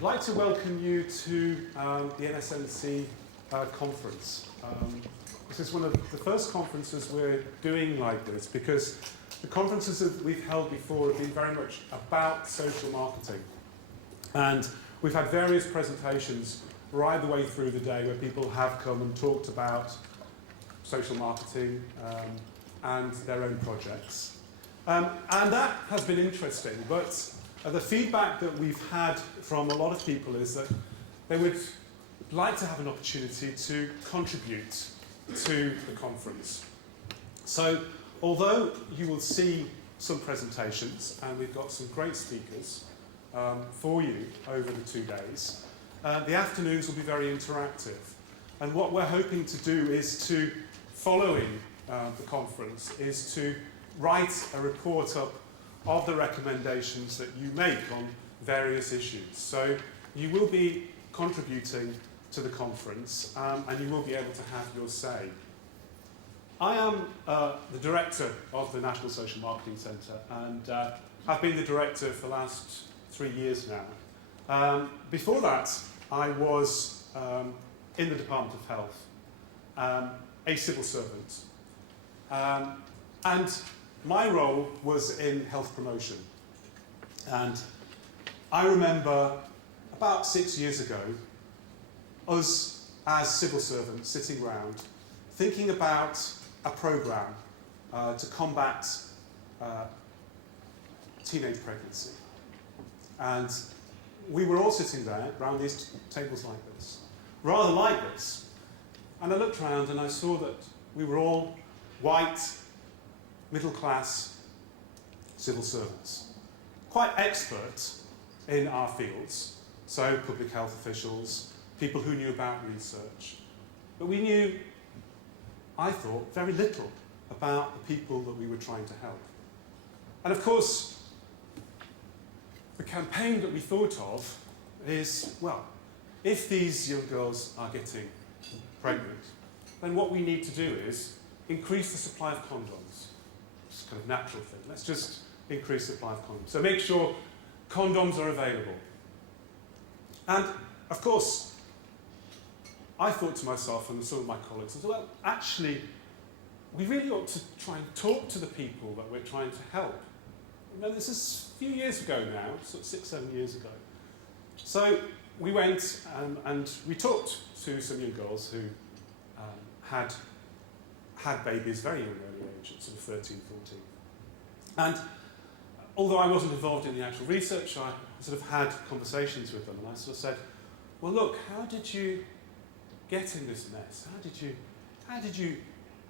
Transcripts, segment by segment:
I'd like to welcome you to the NSMC Conference. This is one of the first conferences we're doing like this because the conferences that we've held before have been very much about social marketing. And we've had various presentations right the way through the day where people have come and talked about social marketing and their own projects. And that has been interesting, but the feedback that we've had from a lot of people is that they would like to have an opportunity to contribute to the conference. So, although you will see some presentations, and we've got some great speakers for you over the 2 days, the afternoons will be very interactive. And what we're hoping to do is to, following the conference, is to write a report up of the recommendations that you make on various issues. So you will be contributing to the conference and you will be able to have your say. I am the director of the National Social Marketing Centre and I've been the director for the last 3 years now. Before that, I was in the Department of Health, a civil servant. And my role was in health promotion. And I remember about 6 years ago, us as civil servants sitting around thinking about a programme to combat teenage pregnancy. And we were all sitting there around these tables like this, rather like this. And I looked around and I saw that we were all white, middle-class civil servants, quite expert in our fields, so public health officials, people who knew about research. But we knew, I thought, very little about the people that we were trying to help. And of course, the campaign that we thought of is, well, if these young girls are getting pregnant, then what we need to do is increase the supply of condoms. It's kind of natural thing. Let's just increase the supply of condoms. So make sure condoms are available. And of course, I thought to myself and some of my colleagues, I thought, well, actually, we really ought to try and talk to the people that we're trying to help. You know, this is a few years ago now, sort of 6, 7 years ago. So we went and we talked to some young girls who had babies very young, early age, at sort of 13, 14. And although I wasn't involved in the actual research, I sort of had conversations with them, and I sort of said, well, look, how did you get in this mess? How did you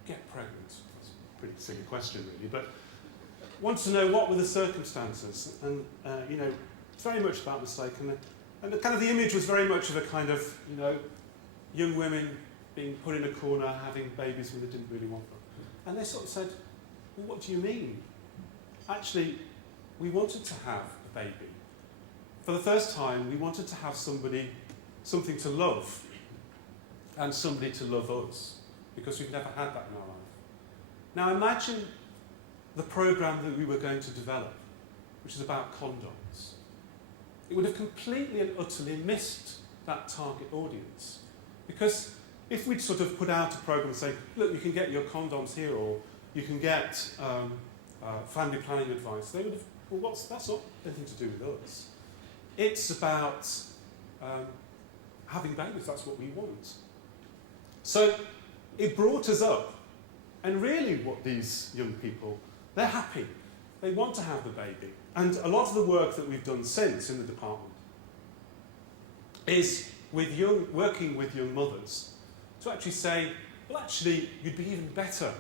get pregnant? That's a pretty silly question, really, but I want to know what were the circumstances. And, you know, it's very much about mistake. And the kind of the image was very much of a kind of, you know, young women being put in a corner, having babies when they didn't really want them. And they sort of said, well, what do you mean? Actually, we wanted to have a baby. For the first time, we wanted to have something to love, and somebody to love us, because we've never had that in our life. Now imagine the programme that we were going to develop, which is about condoms. It would have completely and utterly missed that target audience. Because if we'd sort of put out a programme saying, look, you can get your condoms here, or you can get family planning advice, they would have, well, that's not anything to do with us. It's about having babies, that's what we want. So it brought us up, and really what these young people, they're happy. They want to have the baby. And a lot of the work that we've done since in the department is working with young mothers to actually say, well, actually, you'd be even better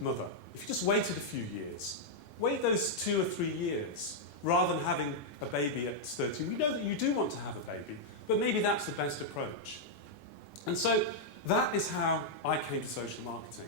mother if you just waited a few years. Wait those 2 or 3 years, rather than having a baby at 13. We know that you do want to have a baby, but maybe that's the best approach. And so that is how I came to social marketing.